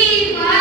Bye.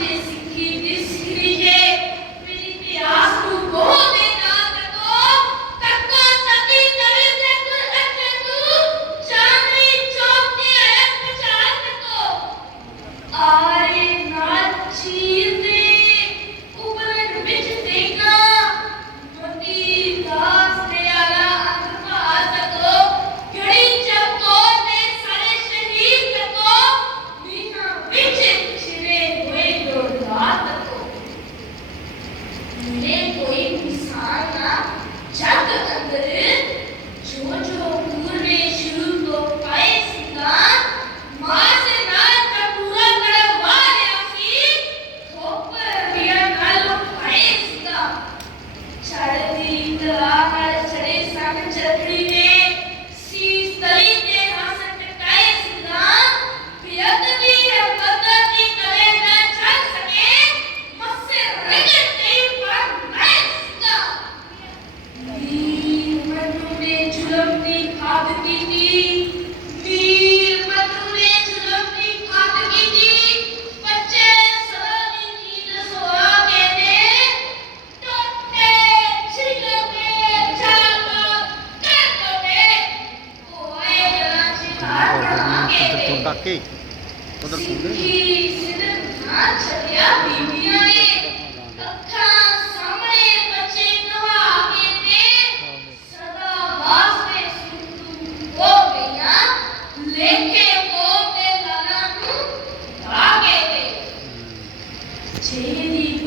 Yes. Oke. sini, Siti sedang saja dunia